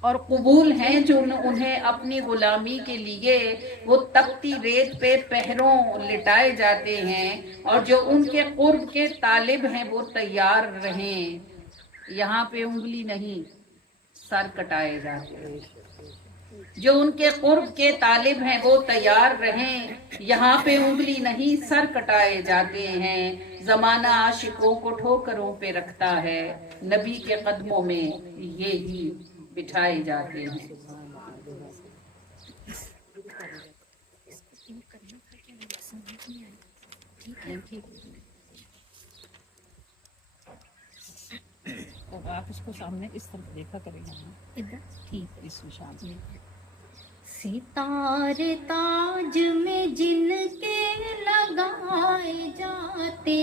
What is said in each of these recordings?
اور قبول ہیں جو انہیں اپنی غلامی کے لیے وہ تپتی ریت پہ پہروں لٹائے جاتے ہیں، اور جو ان کے قرب کے طالب ہیں وہ تیار رہیں، یہاں پہ انگلی نہیں سر کٹائے جاتے ہیں۔ جو ان کے قرب کے طالب ہیں وہ تیار رہیں، یہاں پہ انگلی نہیں سر کٹائے جاتے ہیں، زمانہ عاشقوں کو ٹھوکروں پہ رکھتا ہے، نبی کے قدموں میں یہی بٹھائے جاتے ہیں۔ آپ اس کو سامنے اس طرف دیکھا کریں گے، ٹھیک اس نشان سے۔ ستارے تاج میں جن کے لگائے جاتے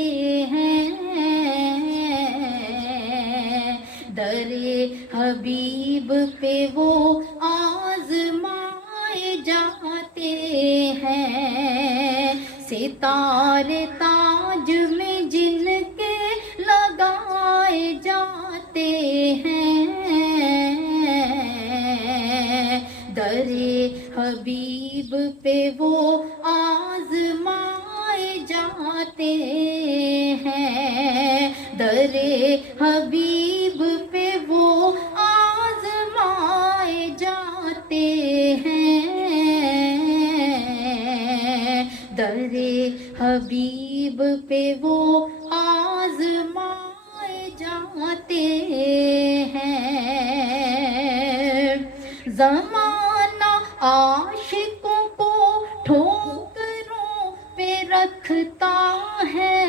ہیں، در حبیب پہ وہ آزمائے جاتے ہیں، ستارے تاج میں جن کے لگائے جاتے ہیں، در حبیب پہ وہ آزمائے جاتے ہیں، در حبیب پہ وہ آزمائے جاتے ہیں، در حبیب پہ وہ آزمائے جاتے ہیں، زمانہ عاشقوں کو ٹھوکروں پہ رکھتا ہے،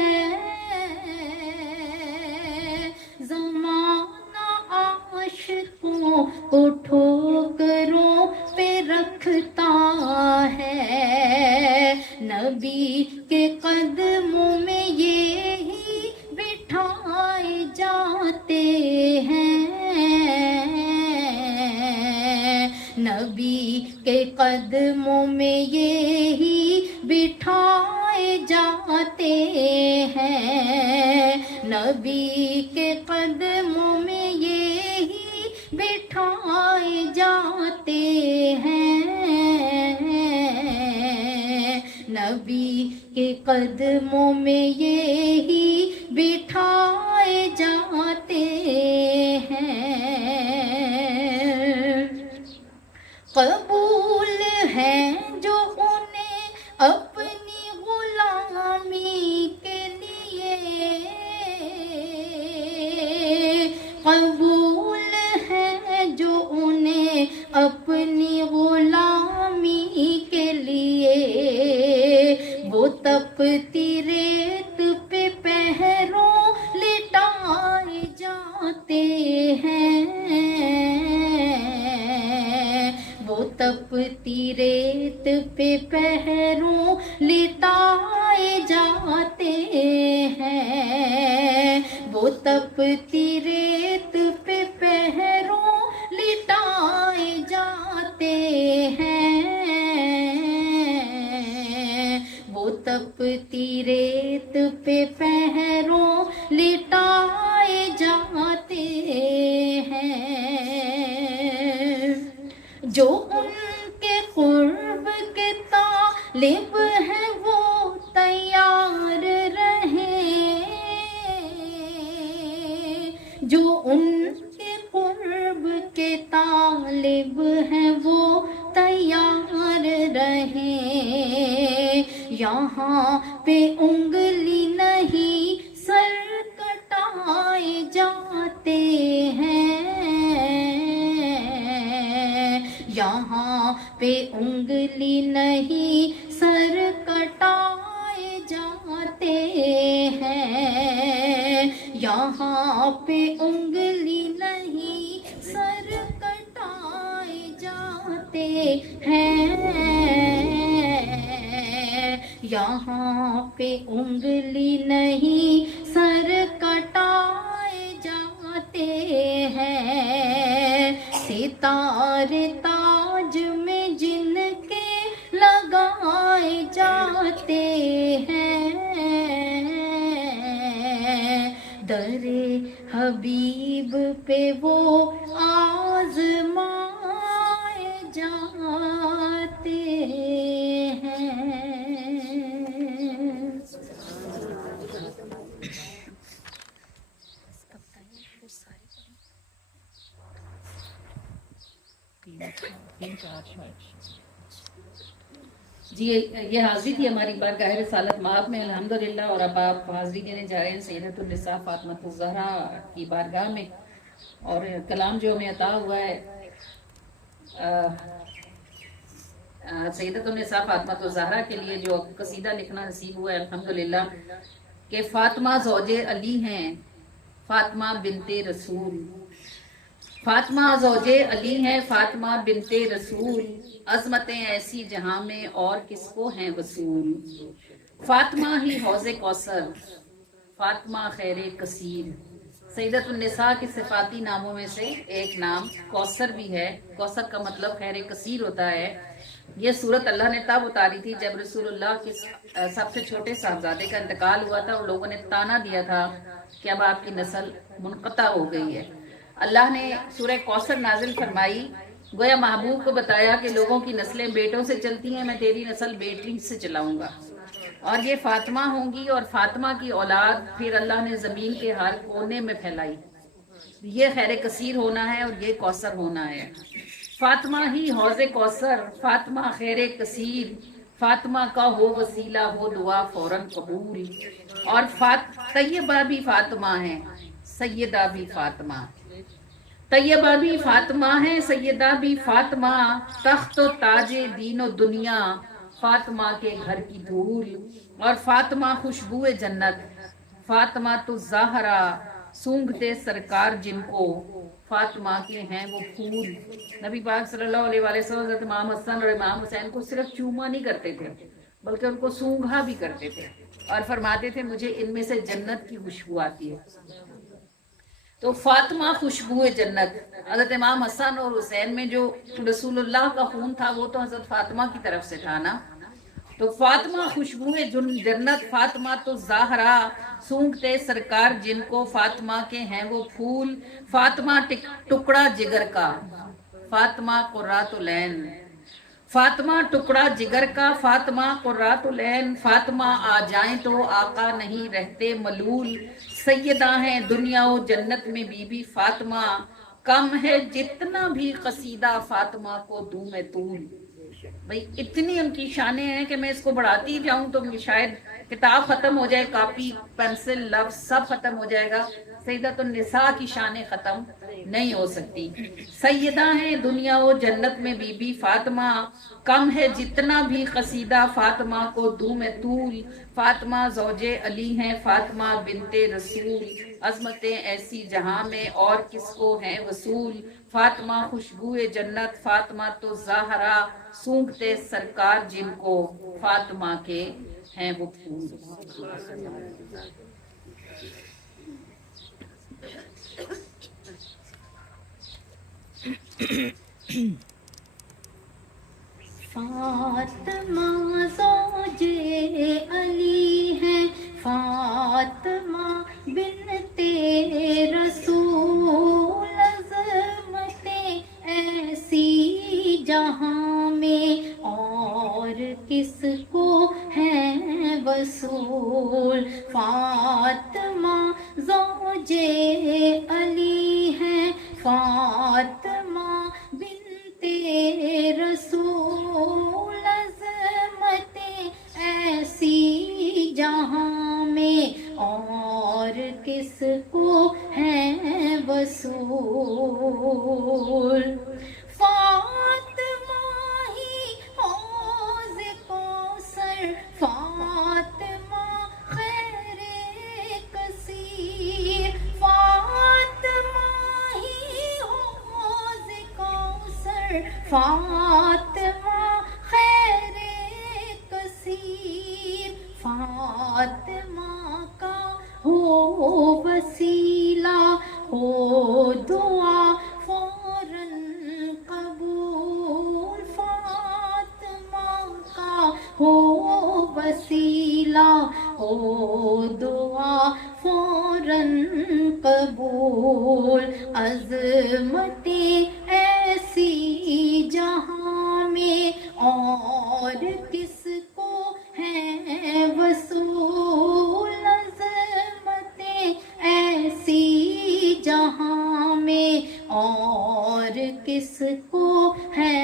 زمانہ عاشقوں کو ٹھوکروں پہ رکھتا ہے، نبی کے قدموں میں یہی بٹھائے جاتے ہیں، نبی کے قدموں میں یہی بٹھائے جاتے ہیں، نبی کے قدموں میں یہی بٹھائے جاتے ہیں، نبی کے قدموں میں یہی بٹھائے جاتے ہیں، قبول ہیں جو انہیں اپنی غلامی کے لیے، قبول ہیں جو انہیں اپنی غلامی کے لیے، وہ تپتی ریت پہ پہروں لٹائے جاتے ہیں، وہ تپتی ریت پہ پہروں لٹائے جاتے ہیں، وہ تپتی ریت پہ پہروں لٹائے جاتے ہیں، وہ تپتی ریت پہ پہروں لٹائے جاتے ہیں، جو ان کے قرب کے طالب ہیں وہ تیار رہیں، جو ان کے قرب کے طالب ہیں وہ تیار رہیں، یہاں پہ انگلی نہیں سر کٹائے جاتے ہیں، یہاں پہ انگلی نہیں سر کٹائے جاتے ہیں، یہاں پہ انگلی نہیں سر کٹائے جاتے ہیں، یہاں پہ انگلی نہیں سر کٹائے جاتے ہیں، ستارے تاج میں جن کے لگائے جاتے ہیں، در حبیب پہ وہ آزما جی یہ حاضری تھی ہماری بارگاہ رسالت مآب میں الحمدللہ، اور اب آپ حاضری دینے جا رہے ہیں سیدۃ النساء فاطمہ الزہرا کی بارگاہ میں، اور کلام جو ہمیں عطا ہوا ہے سیدۃ النساء فاطمہ الزہرا کے لیے جو قصیدہ لکھنا نصیب ہوا ہے الحمدللہ، کہ فاطمہ زوج علی ہیں، فاطمہ بنت رسول، فاطمہ زوج علی ہیں، فاطمہ بنت رسول، عظمتیں ایسی جہاں میں اور کس کو ہیں وصول، فاطمہ ہی حوض کوثر، فاطمہ خیر کثیر۔ سیدۃ النساء کے صفاتی ناموں میں سے ایک نام کوثر بھی ہے، کوثر کا مطلب خیر کثیر ہوتا ہے۔ یہ صورت اللہ نے تب اتاری تھی جب رسول اللہ کے سب سے چھوٹے صاحبزادے کا انتقال ہوا تھا، اور لوگوں نے تانا دیا تھا کہ اب آپ کی نسل منقطع ہو گئی ہے۔ اللہ نے سورہ کوثر نازل فرمائی، گویا محبوب کو بتایا کہ لوگوں کی نسلیں بیٹوں سے چلتی ہیں، میں تیری نسل بیٹی سے چلاؤں گا، اور یہ فاطمہ ہوں گی، اور فاطمہ کی اولاد پھر اللہ نے زمین کے ہر کونے میں پھیلائی۔ یہ خیر کثیر ہونا ہے اور یہ کوثر ہونا ہے۔ فاطمہ ہی حوض کوثر، فاطمہ خیر کثیر، فاطمہ کا ہو وسیلہ ہو دعا فوراً قبول، اور طیبہ بھی فاطمہ ہیں، سیدہ بھی فاطمہ، طیبہ بھی فاطمہ ہیں، سیدہ بھی فاطمہ، تخت و تاج دین و دنیا فاطمہ کے گھر کی دھول، اور فاطمہ خوشبو جنت، فاطمہ تو زہرا سونگھتے سرکار جن کو، فاطمہ کے ہیں وہ پھول۔ نبی پاک صلی اللہ علیہ وآلہ وسلم حضرت امام حسن اور امام حسین کو صرف چوما نہیں کرتے تھے بلکہ ان کو سونگھا بھی کرتے تھے، اور فرماتے تھے مجھے ان میں سے جنت کی خوشبو آتی ہے۔ تو فاطمہ خوشبو جنت، حضرت امام حسن اور حسین میں جو رسول اللہ کا خون تھا وہ تو حضرت فاطمہ کی طرف سے تھا نا، تو فاطمہ خوشبو جنت، فاطمہ تو زہرا سونگھتے سرکار جن کو، فاطمہ کے ہیں وہ پھول، فاطمہ ٹکڑا جگر کا، فاطمہ قرۃ العین، فاطمہ ٹکڑا جگر کا، فاطمہ قرۃ العین، فاطمہ آ جائیں تو آقا نہیں رہتے ملول، سیدہ ہیں دنیا و جنت میں بی بی فاطمہ، کم ہے جتنا بھی قصیدہ فاطمہ کو دوں میں طول۔ بھئی اتنی ان کی شانیں ہیں کہ میں اس کو بڑھاتی جاؤں تو شاید کتاب ختم ہو جائے، کاپی پینسل لفظ سب ختم ہو جائے گا، سیدۃ النساء کی شانیں ختم نہیں ہو سکتی۔ سیدہ ہیں دنیا و جنت میں بی بی فاطمہ، کم ہے جتنا بھی قصیدہ فاطمہ کو دوں میں طول، فاطمہ زوج علی ہیں، فاطمہ بنت رسول، عظمتیں ایسی جہاں میں اور کس کو ہیں وصول، فاطمہ خوشبو جنت، فاطمہ تو زہرا سونگھتے سرکار جن کو، فاطمہ کے ہیں وہ پھول۔ فاطمہ زوج علی ہے، فاطمہ بنت رسول، عظمتیں ایسی جہاں میں اور کس کو ہے وصول، فاطمہ زوج علی ہے، فاطمہ بنت رسول، عظمتیں ایسی جہاں میں اور کس کو ہے وصول، فاطمہ ہی حوض کوثر، فاطمہ خیر کثیر، فاطمہ ہی حوض کوثر، فاطمہ خیر کثیر، فاطمہ کا ہو وسیلہ ہو دعا فوراً قبول، فاطمہ کا ہو وسیلہ ہو دعا فوراً قبول، عظمتیں ایسی جہاں میں اور کس کو ہے وصول، عظمتیں ایسی جہاں میں اور کس کو ہے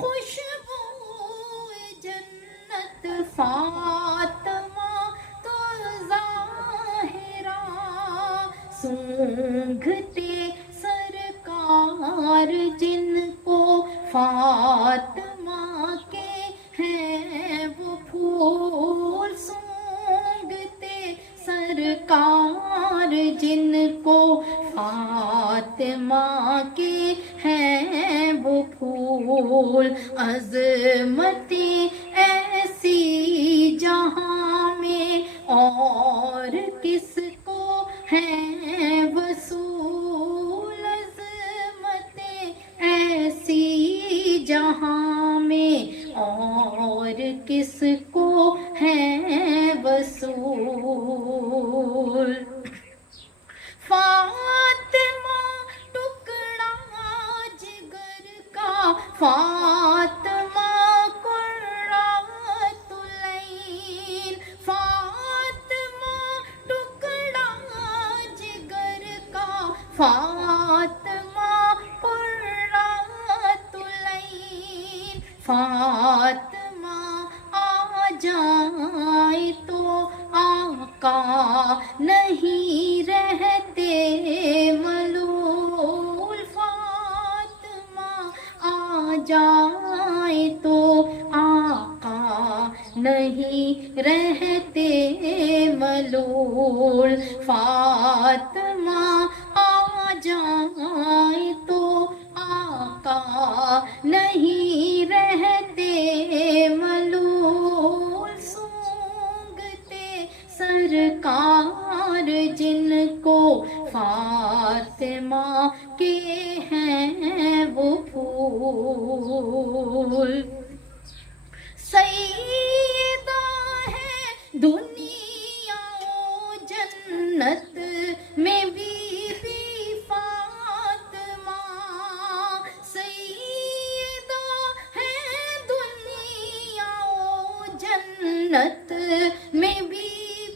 خوشبو جنت فاطمہ تو ظاہرہ سونگھتے سرکار جن کو فاطمہ کے ہیں وہ پھول سونگھتے سرکار جن کو فاطمہ کے ہیں وہ پھول عظمتیں ایسی جہاں میں اور کس کو ہیں وصول عظمتیں ایسی جہاں میں اور کس کو ہیں وصول فاطمہ ٹکڑا جگر کا فاطمہ قرۃ العین فاطمہ ٹکڑا جگر کا فاطمہ قرۃ العین فاطمہ آ جائے تو آقا نہیں رہتے ملول فاطمہ آ جائے تو آقا نہیں رہتے ملول فاطمہ آ جائے تو آقا نہیں رہتے ملول سونگھتے سرکار جن کو فاطمہ کے ہیں وہ پھول سیدہ ہے دنیا و جنت میں بی بی فاطمہ سیدہ ہے دنیا و جنت میں بی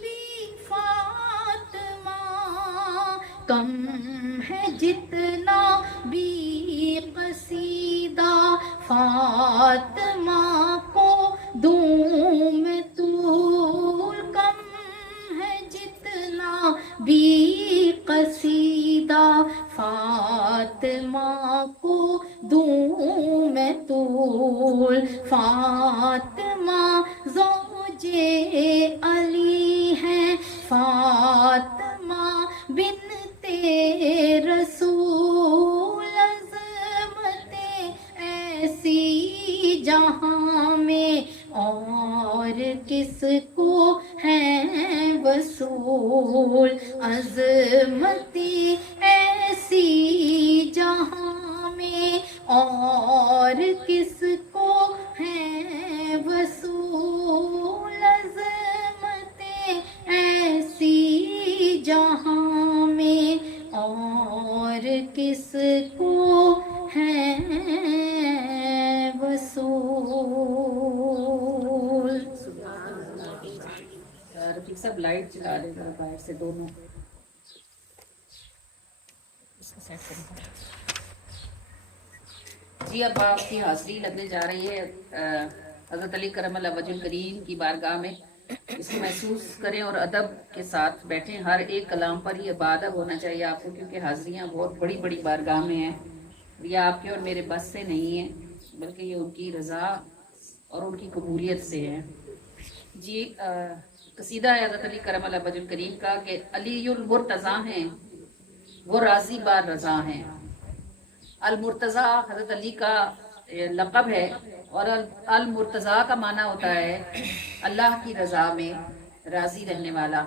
بی فاطمہ کم ہے جتنا بھی قصیدہ فاطمہ کو دوں میں طول کم ہے جتنا بھی قصیدہ فاطمہ کو دوں میں طول فاطمہ زوج علی ہے فاطمہ بنت رسول عظمتیں ایسی جہاں میں اور کس کو ہیں وصول عظمتیں ایسی جہاں میں اور کس کو ہیں وصول عظمتیں ایسی جہاں میں اور کس کو ہیں وصول رفیق صاحب لائٹ چلا دے ذرا باہر سے دونوں جی اب آپ کی حاضری لگنے جا رہی ہے حضرت علی کرم اللہ وجہ کریم کی بارگاہ میں اس کو محسوس کریں اور ادب کے ساتھ بیٹھیں ہر ایک کلام پر یہ بادب ہونا چاہیے آپ کو کیونکہ حاضریاں بہت بڑی بڑی بارگاہ میں ہیں یہ آپ کے اور میرے بس سے نہیں ہے بلکہ یہ ان کی رضا اور ان کی قبولیت سے ہے جی قصیدہ ہے حضرت علی کرم اللہ وجہ کریم کا کہ علی المرتضیٰ ہیں وہ راضی بار رضا ہیں المرتضیٰ حضرت علی کا لقب ہے اور المرتضیٰ کا معنی ہوتا ہے اللہ کی رضا میں راضی رہنے والا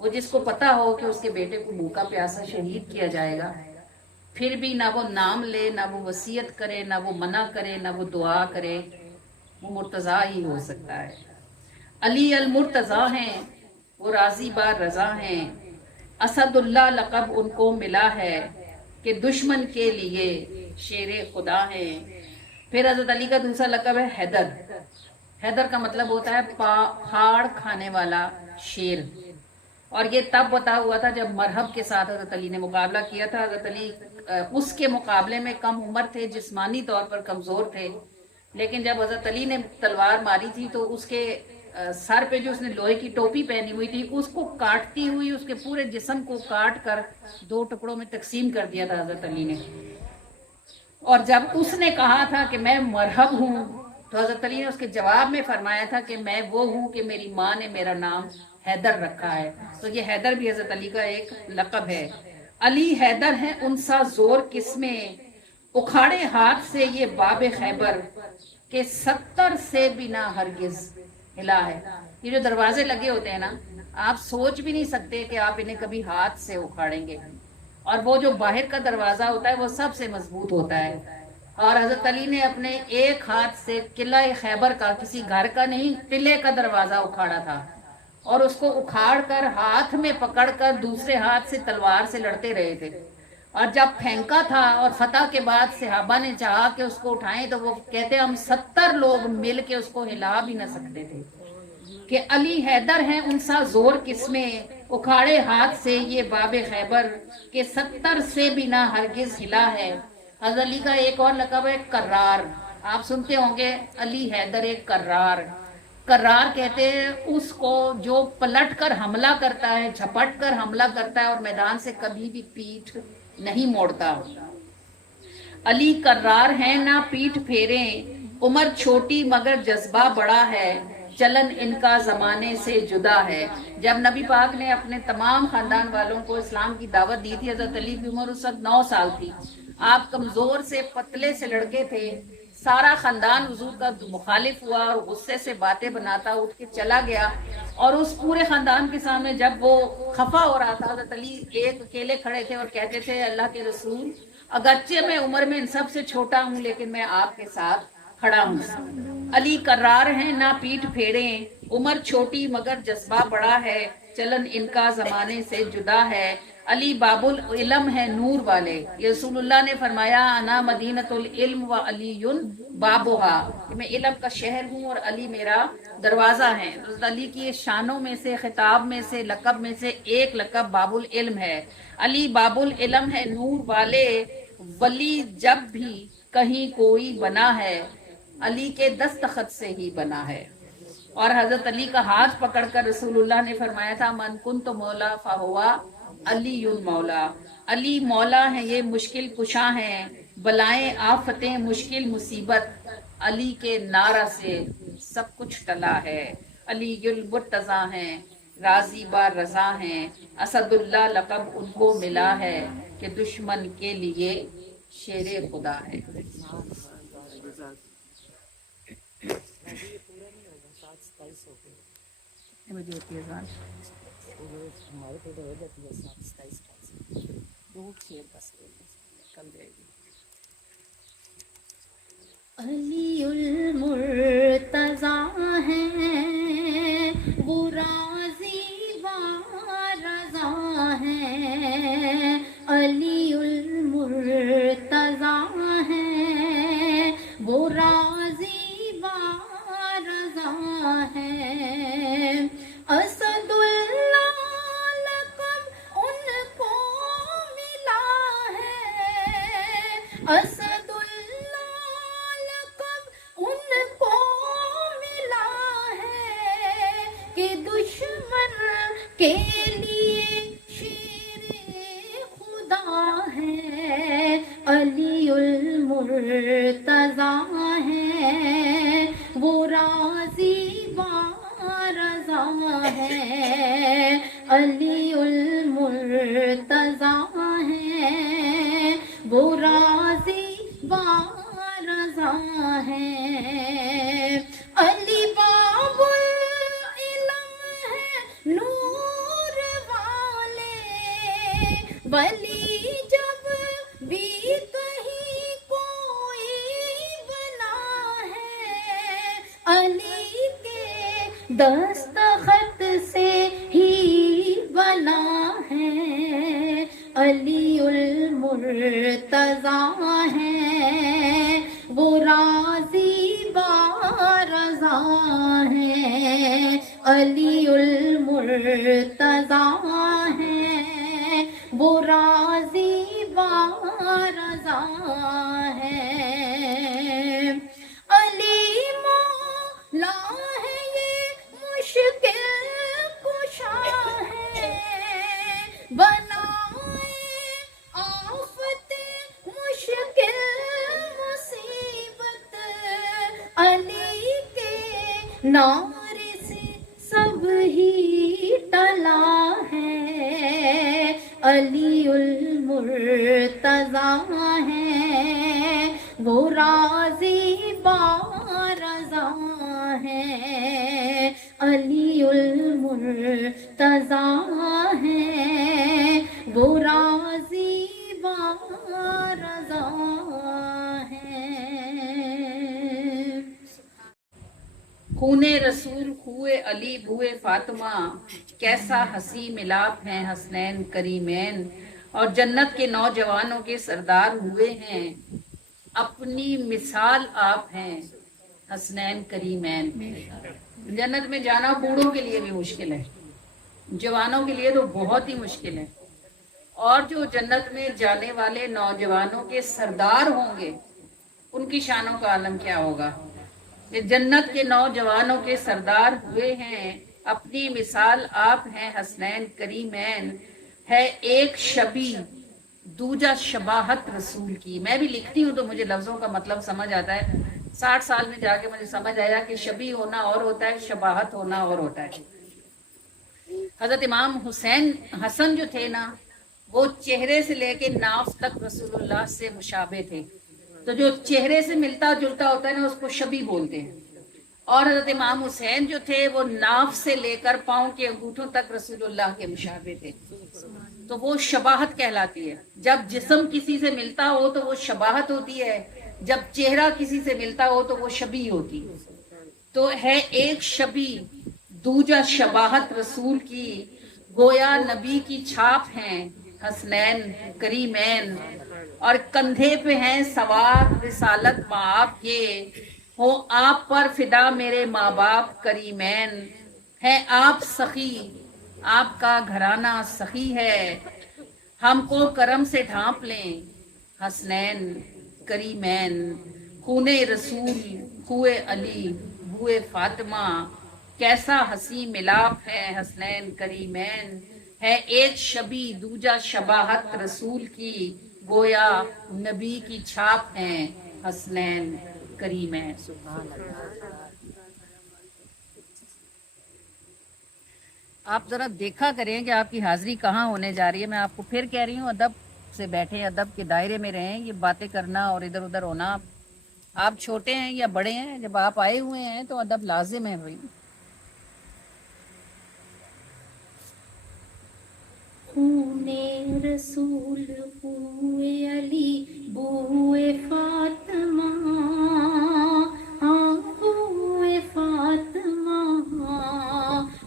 وہ جس کو پتا ہو کہ اس کے بیٹے کو بھوکا پیاسا شہید کیا جائے گا پھر بھی نہ وہ نام لے نہ وہ وصیت کرے نہ وہ منع کرے نہ وہ دعا کرے وہ مرتضیٰ ہی ہو سکتا ہے علی المرتضیٰ ہیں وہ راضی بار رضا ہیں اسد اللہ لقب ان کو ملا ہے کہ دشمن کے لیے شیر خدا ہیں پھر حضرت علی کا دوسرا لقب ہے حیدر حیدر کا مطلب ہوتا ہے پھاڑ کھانے والا شیر اور یہ تب بتا ہوا تھا جب مرحب کے ساتھ حضرت علی نے مقابلہ کیا تھا حضرت علی اس کے مقابلے میں کم عمر تھے جسمانی طور پر کمزور تھے لیکن جب حضرت علی نے تلوار ماری تھی تو اس کے سر پہ جو اس نے لوہے کی ٹوپی پہنی ہوئی تھی اس کو کاٹتی ہوئی اس کے پورے جسم کو کاٹ کر 2 ٹکڑوں میں تقسیم کر دیا تھا حضرت علی نے. اور جب اس نے کہا تھا کہ میں مرحب ہوں تو حضرت علی نے اس کے جواب میں فرمایا تھا کہ میں وہ ہوں کہ میری ماں نے میرا نام حیدر رکھا ہے. تو یہ حیدر بھی حضرت علی کا ایک لقب ہے. علی حیدر ہے انسا زور کس میں، اکھاڑے ہاتھ سے یہ باب خیبر کہ 70 سے بنا ہرگز ہلا ہے. یہ جو دروازے لگے ہوتے ہیں نا، آپ سوچ بھی نہیں سکتے کہ آپ انہیں کبھی ہاتھ سے اکھاڑیں گے. اور وہ جو باہر کا دروازہ ہوتا ہے وہ سب سے مضبوط ہوتا ہے. اور حضرت علی نے اپنے ایک ہاتھ سے قلعہ خیبر کا، کسی گھر کا نہیں، قلعے کا دروازہ اکھاڑا تھا. اور اس کو اکھاڑ کر ہاتھ میں پکڑ کر دوسرے ہاتھ سے تلوار سے لڑتے رہے تھے. اور جب پھینکا تھا اور فتح کے بعد صحابہ نے چاہا کہ اس کو اٹھائیں تو وہ کہتے ہم 70 لوگ مل کے اس کو ہلا بھی نہ سکتے تھے. کہ علی حیدر ہیں انسا زور کس میں، اکھاڑے ہاتھ سے یہ باب خیبر کہ 70 سے بھی نہ ہرگز ہلا ہے. حضرت علی کا ایک اور لقب ہے کرار. آپ سنتے ہوں گے علی حیدر ایک کرار. کرار کہتے ہیں اس کو جو پلٹ کر حملہ کرتا ہے، جھپٹ کر حملہ کرتا ہے اور میدان سے کبھی بھی پیٹھ نہیں موڑتا. علی کرار ہیں نہ پیٹھ پھیریں، عمر چھوٹی مگر جذبہ بڑا ہے، چلن ان کا زمانے سے جدا ہے. جب نبی پاک نے اپنے تمام خاندان والوں کو اسلام کی دعوت دی تھی، حضرت علی کی عمر اس وقت 9 سال تھی. آپ کمزور سے پتلے سے لڑکے تھے. سارا خاندان حضور کا مخالف ہوا اور غصے سے باتیں بناتا اٹھ کے چلا گیا. اور اس پورے خاندان کے سامنے جب وہ خفا ہو رہا تھا، حضرت علی ایک اکیلے کھڑے تھے اور کہتے تھے اللہ کے رسول، اگرچہ میں عمر میں ان سب سے چھوٹا ہوں لیکن میں آپ کے ساتھ کھڑا ہوں. علی کرار ہیں نہ پیٹھ پھیریں، عمر چھوٹی مگر جذبہ بڑا ہے، چلن ان کا زمانے سے جدا ہے. علی باب العلم ہے نور والے. رسول اللہ نے فرمایا انا مدینۃ العلم و علی بابھا، کہ میں علم کا شہر ہوں اور علی میرا دروازہ ہے. حضرت علی کی شانوں میں سے، خطاب میں سے، لقب میں سے ایک لقب باب العلم ہے. علی باب العلم ہے نور والے، ولی جب بھی کہیں کوئی بنا ہے علی کے دستخط سے ہی بنا ہے. اور حضرت علی کا ہاتھ پکڑ کر رسول اللہ نے فرمایا تھا من کنت مولا فہوا علی مولا. علی مولا ہیں، یہ مشکل کشا ہیں، بلائیں آفتیں مشکل مصیبت علی کے نعرہ سے سب کچھ ٹلا ہے. علی المرتضیٰ ہیں، راضی بار رضا ہیں، اسد اللہ لقب ان کو ملا ہے کہ دشمن کے لیے شیر خدا ہے. بجے ہوتی ہے اذان؟ ہمارے تو ہو جاتی ہے 27 کل جائے گی. علی المرتضیٰ ہیں، وہ راضی و رضا ہیں. علی المرتضیٰ ہیں، وہ راضی و رضا ہیں. اسد اللہ لقب ان کو ملا ہے، اسد اللہ لقب ان کو ملا ہے کہ دشمن کے لیے شیر خدا ہے. علی المرتضیٰ ہیں، وہ راضی و رضا ہے. علی المرتضیٰ ہیں، وہ راضی و رضا ہے. علی باب العلم ہے نور والے، ولی جب بھی کہیں کوئی بنا ہے علی کے دستخط سے ہی بنا ہے. علی المرتضیٰ ہیں، وہ راضی با رضا ہیں. علی المرتضیٰ ہیں، وہ راضی با رضا ہیں. علی لا ہے یہ مشکل کشا ہے، بنائے آفت مشکل مصیبت، علی کے نعرے سے سب ہی ٹلا ہے، علی المرتضیٰ ہے، وہ راضی بارضا ہے، علی المرتضیٰ ہے، وہ راضی بارضا ہے۔ خون رسول خوئے علی بوئے فاطمہ، کیسا ہنسی ملاپ ہیں حسنین کریمین، اور جنت کے نوجوانوں کے سردار ہوئے ہیں، اپنی مثال آپ ہیں حسنین کریمین۔ جنت میں جانا بوڑھوں کے لیے بھی مشکل ہے، جوانوں کے لیے تو بہت ہی مشکل ہے، اور جو جنت میں جانے والے نوجوانوں کے سردار ہوں گے ان کی شانوں کا عالم کیا ہوگا۔ یہ جنت کے نوجوانوں کے سردار ہوئے ہیں، اپنی مثال آپ ہیں حسنین کریمین، ہے ایک شبی دوجا شباہت رسول کی۔ میں بھی لکھتی ہوں تو مجھے لفظوں کا مطلب سمجھ آتا ہے، 60 سال میں جا کے مجھے سمجھ آیا کہ شبی ہونا اور ہوتا ہے، شباہت ہونا اور ہوتا ہے۔ حضرت امام حسن جو تھے نا، وہ چہرے سے لے کے ناف تک رسول اللہ سے مشابہ تھے، تو جو چہرے سے ملتا جلتا ہوتا ہے نا اس کو شبی بولتے ہیں، اور حضرت امام حسین جو تھے وہ ناف سے لے کر پاؤں کے انگوٹھوں تک رسول اللہ کے مشابہ تھے، تو وہ شباہت کہلاتی ہے۔ جب جسم کسی سے ملتا ہو تو وہ شباہت ہوتی ہے، جب چہرہ کسی سے ملتا ہو تو وہ شبیہ ہوتی ہے۔ تو ہے ایک شبی دوجا شباہت رسول کی، گویا نبی کی چھاپ ہیں حسنین کریمین، اور کندھے پہ ہیں سوار رسالت مآب کے، ہو آپ پر فدا میرے ماں باپ کریمین، ہے آپ سخی آپ کا گھرانہ سخی ہے، ہم کو کرم سے ڈھانپ لیں حسنین کریمین، خون رسول خوئے علی بوئے فاطمہ، کیسا ہنسی ملاپ ہے حسنین کریمین، ہے ایک شبی دوجا شباہت رسول کی، گویا نبی کی چھاپ ہیں حسنین کریمین۔ آپ ذرا دیکھا کریں کہ آپ کی حاضری کہاں ہونے جا رہی ہے۔ میں آپ کو پھر کہہ رہی ہوں ادب سے بیٹھیں، ادب کے دائرے میں رہیں، یہ باتیں کرنا اور ادھر ادھر ہونا، آپ چھوٹے ہیں یا بڑے ہیں، جب آپ آئے ہوئے ہیں تو ادب لازم ہے بھائی۔ خون رسول ہوئے علی بوئے فاطمہ، ہاں بوئے فاطمہ،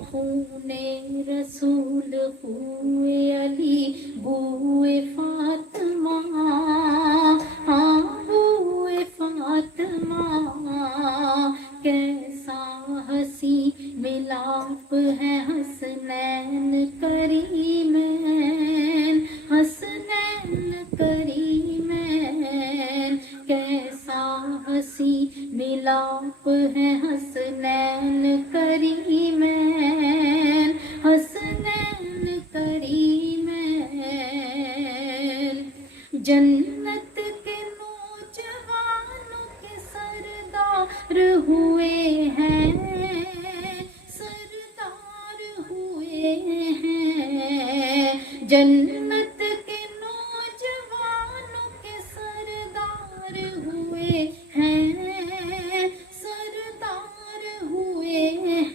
خون رسول ہوئے علی بوئے فاطمہ، ہاں بوئے فاطمہ، کیسا ہنسی ملاپ ہے حسنین کریمین، حسنین کریمین، کیسا ہنسی ملاپ ہے حسنین کریمین، حسنین کریمین، جنت کے نوجوانوں کے سردار ہوئے ہیں، سردار ہوئے ہیں، جنت کے نوجوانوں کے سردار ہوئے ہیں، سردار ہوئے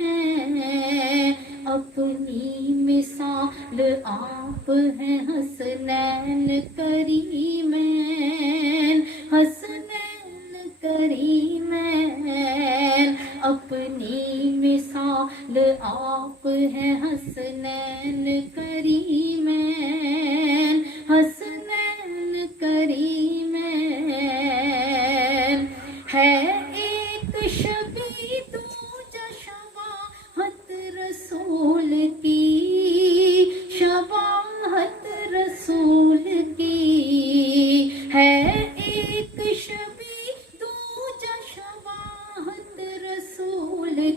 ہیں، اپنی مثال آپ ہیں حسنین کریمین، حسنین کریمین، اپنی مثال آپ ہیں حسنین کریمین، حسنین کریمین، ہے ایک شبی دوجا شباہت رسول کی، شباہت رسول کی، ہے ایک شبی دوجا شباہت رسول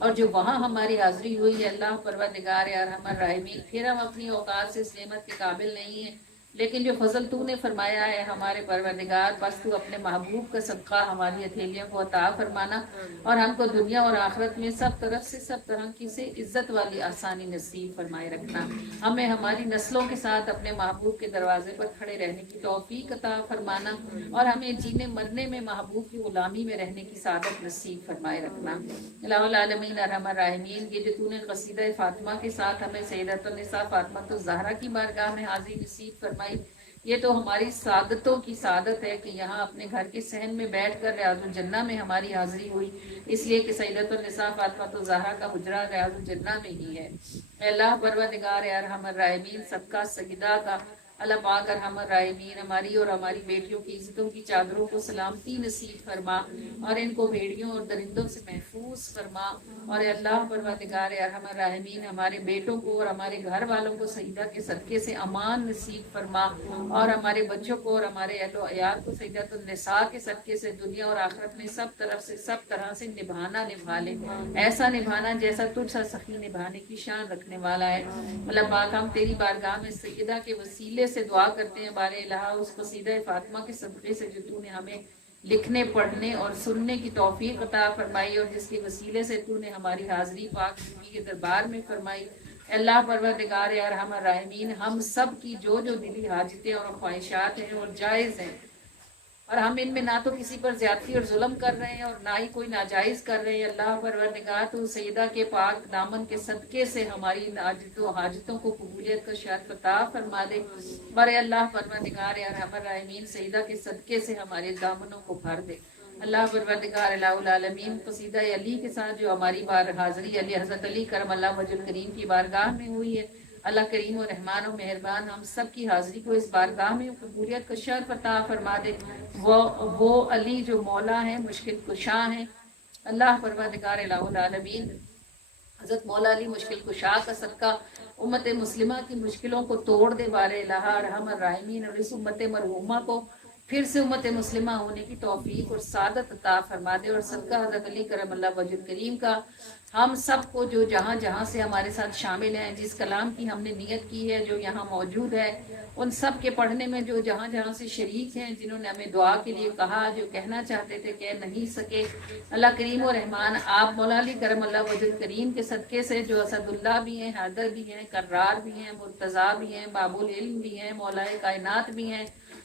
اور جو وہاں ہماری حاضری ہوئی ہے اللہ پروردگار ارحم الراحمین، پھر ہم اپنی اوقات سے اس نعمت کے قابل نہیں ہیں، لیکن جو فضل تو نے فرمایا ہے ہمارے پروردگار، بس تو اپنے محبوب کا صدقہ ہماری ہتھیلیوں کو عطا فرمانا، اور ہم کو دنیا اور آخرت میں سب طرف سے سب طرح کی سے عزت والی آسانی نصیب فرمائے رکھنا، ہمیں ہماری نسلوں کے ساتھ اپنے محبوب کے دروازے پر کھڑے رہنے کی توفیق عطا فرمانا، اور ہمیں جینے مرنے میں محبوب کی غلامی میں رہنے کی سعادت نصیب فرمائے رکھنا۔ الہ العالمین ارحم الراحمین، یہ جو تو نے قصیدہ فاطمہ کے ساتھ ہمیں سیدۃ النساء فاطمہ الزہرا کی بارگاہ میں حاضری نصیب فرمائی، یہ تو ہماری سعادتوں کی سعادت ہے کہ یہاں اپنے گھر کے صحن میں بیٹھ کر ریاض الجنہ میں ہماری حاضری ہوئی، اس لیے کہ سیدۃ النساء فاطمہ الزہرا کا حجرہ ریاض الجنہ میں ہی ہے۔ اے اللہ پروردگار ارحم الراحمین، صدقہ سیدہ کا اللہ پاک ارحم الراحمین ہماری اور ہماری بیٹیوں کی عزتوں کی چادروں کو سلامتی نصیب فرما، اور ان کو بھیڑیوں اور درندوں سے محفوظ فرما، اور اے اللہ پروردگار ارحم الراحمین ہمارے بیٹوں کو اور ہمارے گھر والوں کو سیدہ کے صدقے سے امان نصیب فرما، اور ہمارے بچوں کو اور ہمارے اہل و عیال کو سیدۃ النساء کے صدقے سے دنیا اور آخرت میں سب طرف سے سب طرح سے نبھا لے، ایسا نبھانا جیسا تجھ سا سخی نبھانے کی شان رکھنے والا ہے۔ اللہ پاک ہم تیری بارگاہ میں سیدہ کے وسیلے سے دعا کرتے ہیں، بارے الہ اس قصیدہ فاطمہ کے صدقے سے جو تو نے ہمیں لکھنے پڑھنے اور سننے کی توفیق عطا فرمائی، اور جس کے وسیلے سے تو نے ہماری حاضری پاک نبی کے دربار میں فرمائی، اللہ پروردگار ارحم الراحمین ہم سب کی جو جو دلی حاجتیں اور خواہشات ہیں اور جائز ہیں، اور ہم ان میں نہ تو کسی پر زیادتی اور ظلم کر رہے ہیں اور نہ ہی کوئی ناجائز کر رہے ہیں، اللہ پروردگار تو سیدہ کے پاک دامن کے صدقے سے ہماری حاجتوں کو قبولیت کا شرف عطا فرما دے، برے اللہ پروردگار ارحم الراحمین سیدہ کے صدقے سے ہمارے دامنوں کو بھر دے۔ اللہ پروردگار الہ العالمین قصیدہ علی کے ساتھ جو ہماری بار حاضری علی حضرت علی کرم اللہ وجہ الکریم کی بارگاہ میں ہوئی ہے، اللہ کریم و رحمان و مہربان ہم سب کی حاضری کو اس بارگاہ میں قبولیت کا شرف عطا فرما دے۔ وہ علی جو مولا ہیں، مشکل کشا ہیں، اللہ پروردگار الہ العالمین حضرت مولا علی مشکل کشا کا صدقہ امت مسلمہ کی مشکلوں کو توڑ دے، بارے الہ ارحم الراحمین، اور اس امت مرحومہ کو پھر سے امت مسلمہ ہونے کی توفیق اور سعادت عطا فرما دے، اور صدقہ حضرت علی کرم اللہ وجہ الکریم کا ہم سب کو جو جہاں جہاں سے ہمارے ساتھ شامل ہیں، جس کلام کی ہم نے نیت کی ہے، جو یہاں موجود ہے، ان سب کے پڑھنے میں جو جہاں جہاں سے شریک ہیں، جنہوں نے ہمیں دعا کے لیے کہا، جو کہنا چاہتے تھے کہہ نہیں سکے، اللہ کریم و رحمان آپ مولا علی کرم اللہ وجہ الکریم کے صدقے سے جو اسد اللہ بھی ہیں، حیدر بھی ہیں، کرار بھی ہیں، مرتضیٰ بھی ہیں، باب العلم بھی ہیں، مولا کائنات بھی ہیں،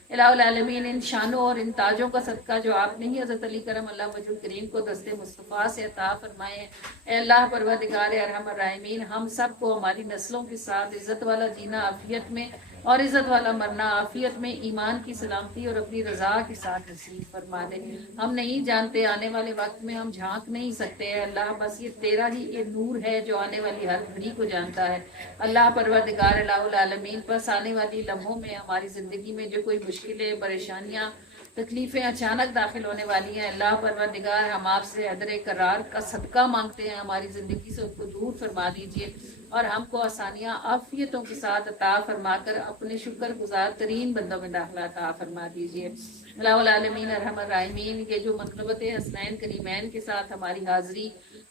الہ العالمین ان شانوں اور ان تاجوں کا صدقہ جو آپ نے ہی حضرت علی کرم اللہ وجہ الکریم کو دست مصطفیٰ سے عطا فرمائے ہیں، اے اللہ پروردگار ارحم الراحمین ہم سب کو ہماری نسلوں کے ساتھ عزت والا جینا عافیت میں اور عزت والا مرنا عافیت میں، ایمان کی سلامتی اور اپنی رضا کے ساتھ نصیب فرما دے۔ ہم نہیں جانتے آنے والے وقت میں ہم جھانک نہیں سکتے، اے اللہ بس یہ تیرا ہی یہ نور ہے جو آنے والی ہر گھڑی کو جانتا ہے۔ اللہ پروردگار الہ العالمین پس آنے والی لمحوں میں ہماری زندگی میں جو کوئی مشکلیں، پریشانیاں، تکلیفیں اچانک داخل ہونے والی ہیں، اللہ پروردگار ہم آپ سے حیدر کرار کا صدقہ مانگتے ہیں، ہماری زندگی سے ان کو دور فرما دیجیے، اور ہم کو آسانیاں عافیتوں کے ساتھ عطا فرما کر اپنے شکر گزار ترین بندوں میں داخلہ عطا فرما دیجیے۔ الہ العالمین ارحم الراحمین یہ جو منقبت حسنین کریمین کے ساتھ ہماری حاضری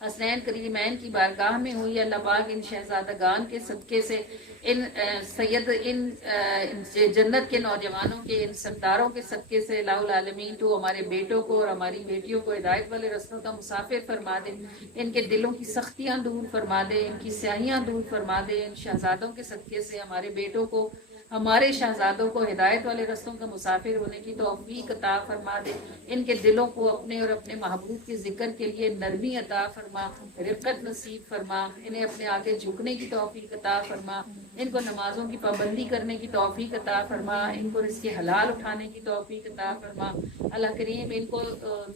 حسنین کریمین کی بارگاہ میں ہوئی ہے، اللہ پاک ان شہزادگان کے صدقے سے ان جنت کے نوجوانوں کے ان سرداروں کے صدقے سے الہ العالمین تو ہمارے بیٹوں کو اور ہماری بیٹیوں کو ہدایت والے رستوں کا مسافر فرما دے، ان کے دلوں کی سختیاں دور فرما دے، ان کی سیاہیاں دور فرما دے، ان شہزادوں کے صدقے سے ہمارے بیٹوں کو ہمارے شہزادوں کو ہدایت والے رستوں کا مسافر ہونے کی توفیق عطا فرما دے، ان کے دلوں کو اپنے اور اپنے محبوب کے ذکر کے لیے نرمی عطا فرما، رقت نصیب فرما، انہیں اپنے آگے جھکنے کی توفیق عطا فرما، ان کو نمازوں کی پابندی کرنے کی توفیق عطا فرما، ان کو رزق حلال اٹھانے کی توفیق عطا فرما، اللہ کریم ان کو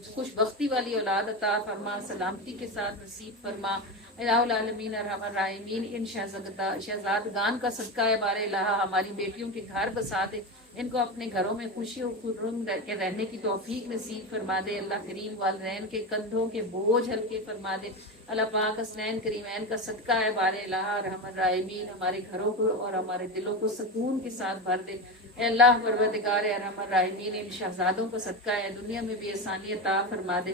خوش بختی والی اولاد عطا فرما، سلامتی کے ساتھ نصیب فرما، الہ العالمین ارحم الراحمین ان شہزادگان کا صدقہ ہے، بار الہ ہماری بیٹیوں کے گھر بسا دے، ان کو اپنے گھروں میں خوشی و خرم کے رہنے کی توفیق نصیب فرما دے، اللہ کریم والدین کے کندھوں کے بوجھ ہلکے فرما دے، اللہ پاک حسنین کریمین کا صدقہ ہے، بار الہ ارحم الراحمین ہمارے گھروں کو اور ہمارے دلوں کو سکون کے ساتھ بھر دے، اے اللہ پروردگار ارحم الراحمین ان شہزادوں کا صدقہ ہے، دنیا میں بھی آسانی عطا فرما دے،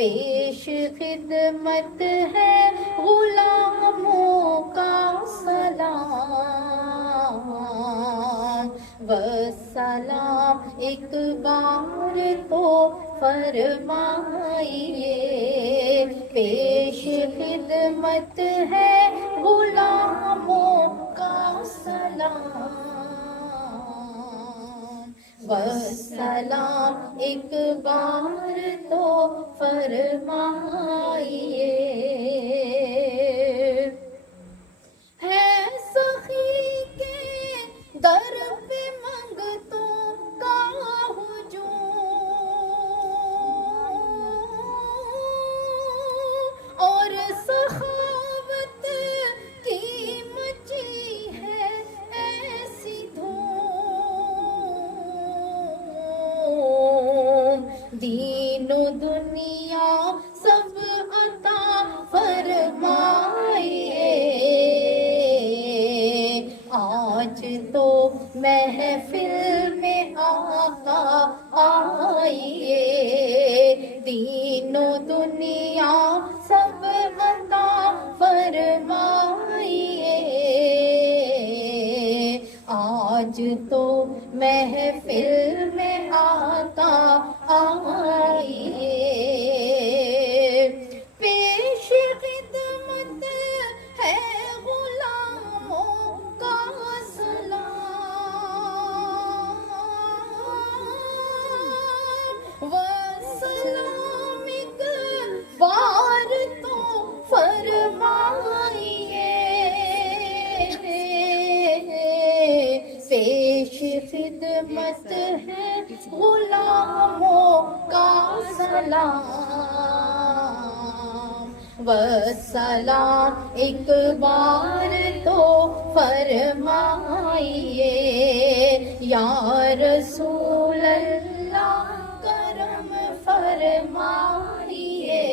پیش خدمت ہے غلاموں کا سلام، والسلام ایک بار تو فرمائیے، پیش خدمت ہے غلاموں کا سلام، والسلام ایک بار تو فرمائیے، ہے سخی کے در پہ منگتوں کا ہجوم، اور سخاوت کی مچی ہے ایسی دھوم، دین و دنیا سب عطا فرمائیے، آج تو محفل میں آقا آئیے، دین و دنیا سب عطا فرمائیے، آج تو محفل میں آقا آئیے، پیش خدمت ہے غلاموں کا سلام، والسلام ایک بار تو فرمائیے، پیش خدمت ہے غلاموں کا سلام، والسلام ایک بار تو فرمائیے، یا رسول اللہ کرم فرمائیے،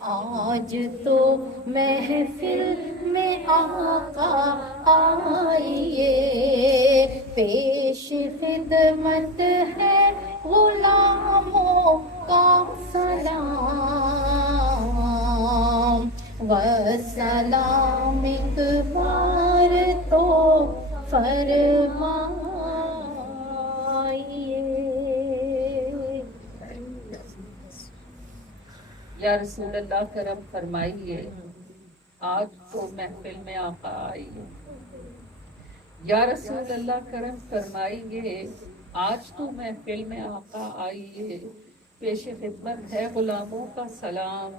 آج تو محفل میں آقا آئیے، پیش خدمت ہے غلاموں کا سلام، والسلام ایک بار تو فرمائیے۔ یا رسول اللہ کرم فرمائیے، آج تو محفل میں آقا آئیے، یا رسول اللہ کرم فرمائیے، آج تو محفل میں آقا آئیے، پیش خدمت ہے غلاموں کا سلام،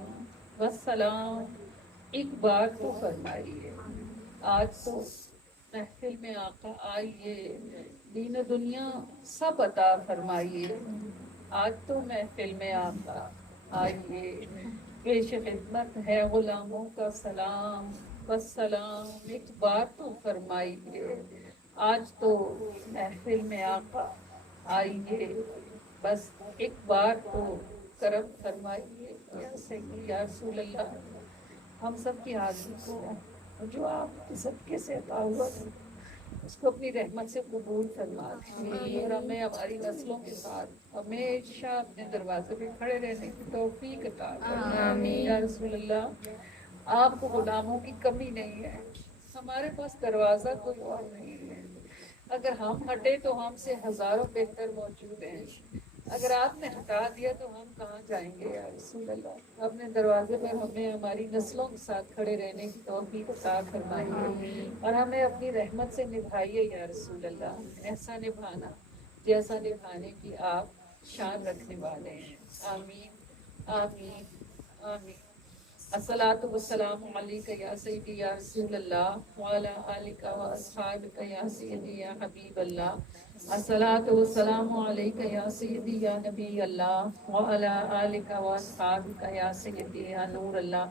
والسلام ایک بار تو فرمائیے، آج تو محفل میں آقا آئیے، دین و دنیا سب عطا فرمائیے، آج تو محفل میں آقا آئیے، پیش خدمت ہے غلاموں کا سلام، والسلام ایک بار تو فرمائیے، آج تو محفل میں آقا آئیے، بس ایک بار تو کرم فرمائیے، یا سیدی یا رسول اللہ، ہم سب کی حاضری کو جو آپ کے صدقے سے عطا ہوا اس کو اپنی رحمت سے قبول فرما دیجیے، اور ہمیں ہماری نسلوں کے ساتھ ہمیشہ اپنے دروازے پہ کھڑے رہنے کی توفیق عطا فرمائیے، یا رسول اللہ آپ کو غلاموں کی کمی نہیں ہے، ہمارے پاس دروازہ کوئی اور نہیں ہے، اگر ہم ہٹے تو ہم سے ہزاروں بہتر موجود ہیں، اگر آپ نے ہٹا دیا تو ہم کہاں جائیں گے، یا رسول اللہ اپنے دروازے پر ہمیں ہماری نسلوں کے ساتھ کھڑے رہنے کی توفیق عطا فرمائیے، اور ہمیں اپنی رحمت سے نبھائیے، یا رسول اللہ ایسا نبھانا جیسا نبھانے کی آپ شان رکھنے والے ہیں، آمین آمین آمین۔ الصلاۃ والسلام علیک یا سیدی یا رسول اللہ وعلی آلک و اصحابک یا سیدی یا حبیب اللہ، الصلاۃ والسلام علیک یا سیدی یا نبی اللہ وعلی آلک و اصحابک یا سیدی یا نور اللہ،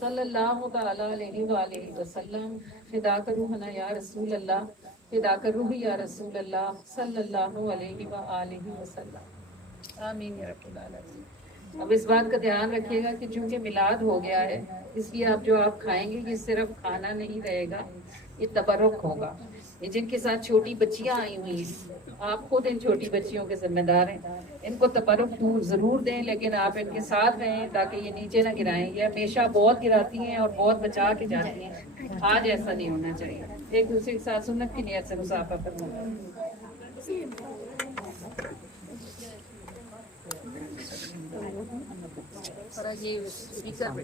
صلی اللہ تعالی علیہ وآلہ وسلم، فداک روحنا یا رسول اللہ، فداک روحی یا رسول اللہ، صلی اللہ علیہ وآلہ وسلم، آمین یا رب العالمین۔ اب اس بات کا دھیان رکھیے گا کہ چونکہ میلاد ہو گیا ہے، اس لیے آپ جو آپ کھائیں گے یہ صرف کھانا نہیں رہے گا، یہ تبرک ہوگا، یہ جن کے ساتھ چھوٹی بچیاں آئی ہوئی ہیں، آپ خود ان چھوٹی بچیوں کے ذمہ دار ہیں، ان کو تبرک ضرور دیں لیکن آپ ان کے ساتھ رہیں تاکہ یہ نیچے نہ گرائیں. یہ ہمیشہ بہت گراتی ہیں اور بہت بچا کے جاتی ہیں، آج ایسا نہیں ہونا چاہیے. ایک دوسرے کے ساتھ سنت کی نیت سے مصافحہ کرنا. یہ اسپیکر پہ